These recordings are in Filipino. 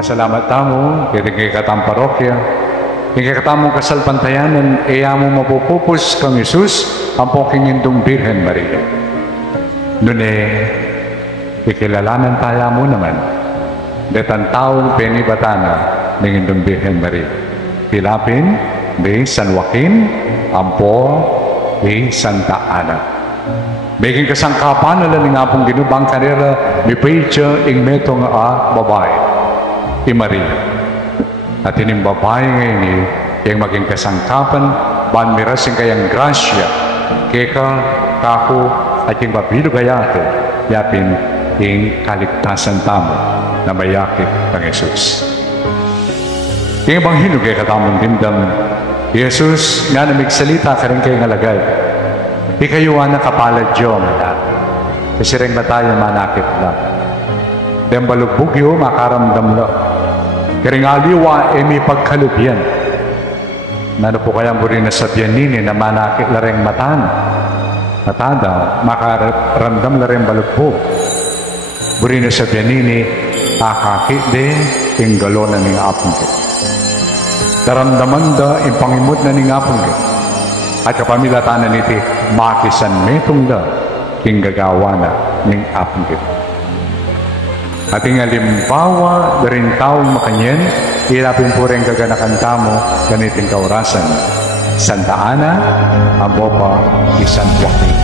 Masalamat tamo, kaya katang parokya, kaya katamong kasalpantayanan, iya mo mapupupos kang Isus, ang poking indong Birhen Maria. Nune, ikilalanan tayo mo naman, detan taong penibatana ng indong Birhen Maria. Pilapin, di San Joaquin, ampo, di Santa Ana. Begin kasangkapan na lang nga pong ginubang karera, mi pecha ing metong babae. I Maria. At ining babae ngayon yung maging kasangkapan, ban mirasing kayang grasya, keka, kako, at yung mabilo gayate, yapin yung kaligtasan tamo na mayakit ng Jesus. Yung Ebanghelyo kaya katamong dimdam, Jesus nga na migsalita ka rin kayong alagay. Di kayo na kapalad Diyo, kasi rin ba tayo manakit lang. Dem balugbugyo makaramdam lang. Kering aliwa may pagkalubyan. Nano po kayang buri na sabihan nini na manakit lareng matan. Matada, makaramdam lareng balugbog. Buri na sabihan nini, akakit de, tinggalo na ning apong ka. Daramdaman da, impangimot na ning apong ka. At kapamilatanan iti, makisan metong da, tinggagawa na ning apong ka. Ating alimbawa, darin taong makanyan, ilapin po rin kaganakan tamo, ganiting kaurasan. Santa Ana, Ambopa, San Joaquin.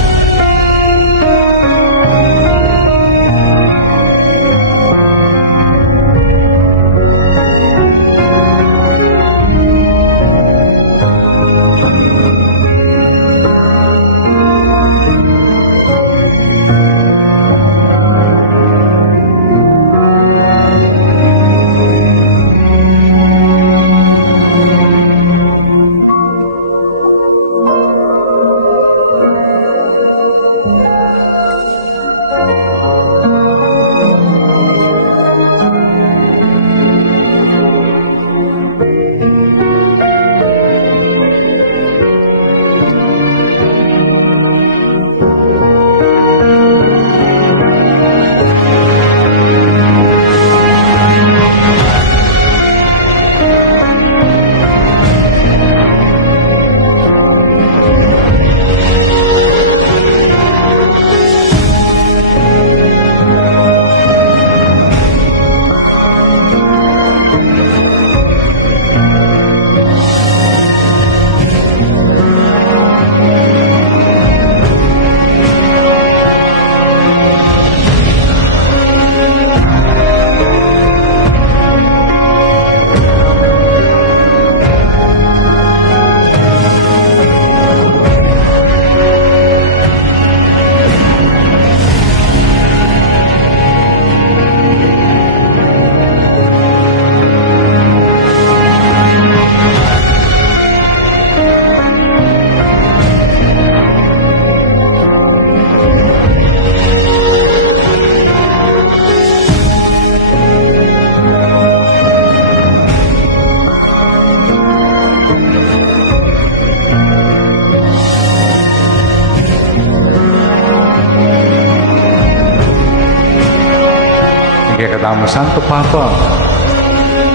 Katamo Santo Papa,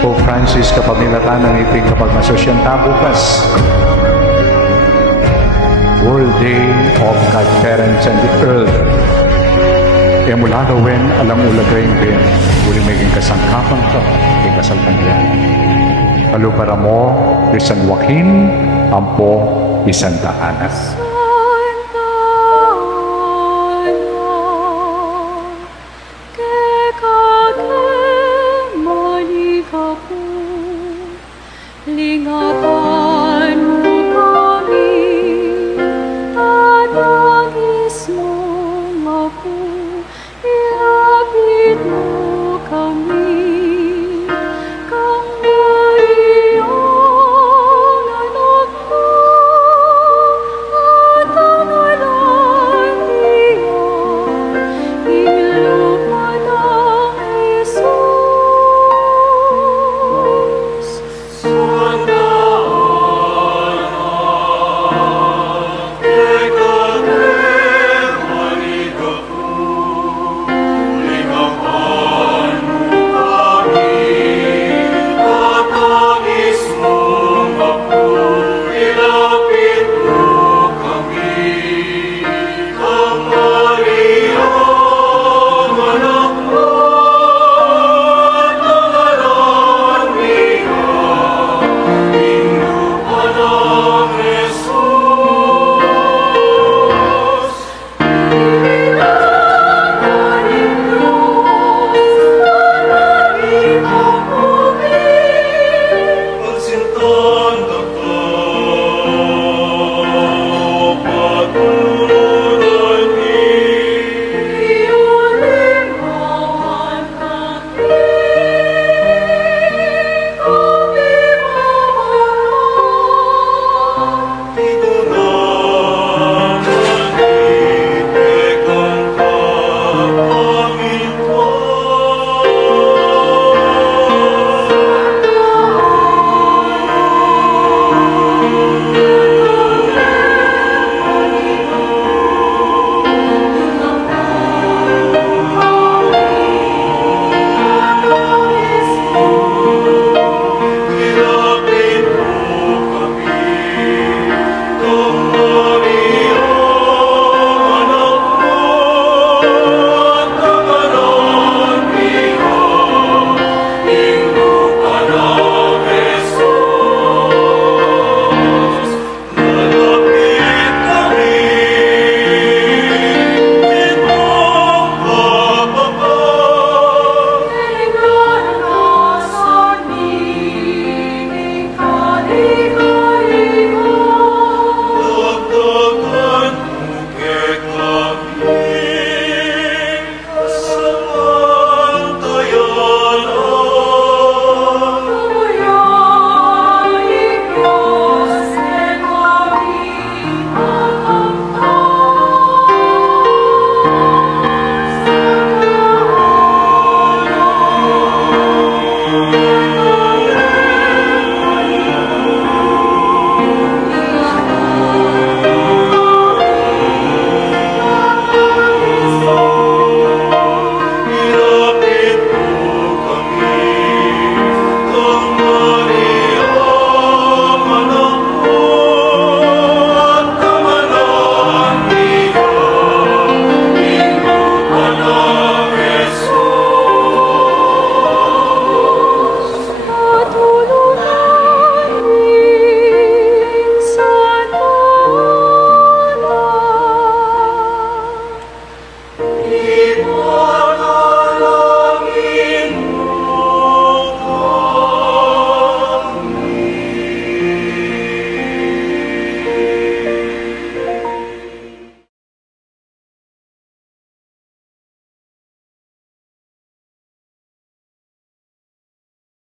Pope Francis kapamilatan ng iting kapag masosyan bukas. World Day of God Parents and the Earth. E mula gawin alam ulagayng din, uli maging kasangkapan ka, ikasalkan yan. Kalupara mo, di San Joaquin, ampo, di Santa Ana. Kang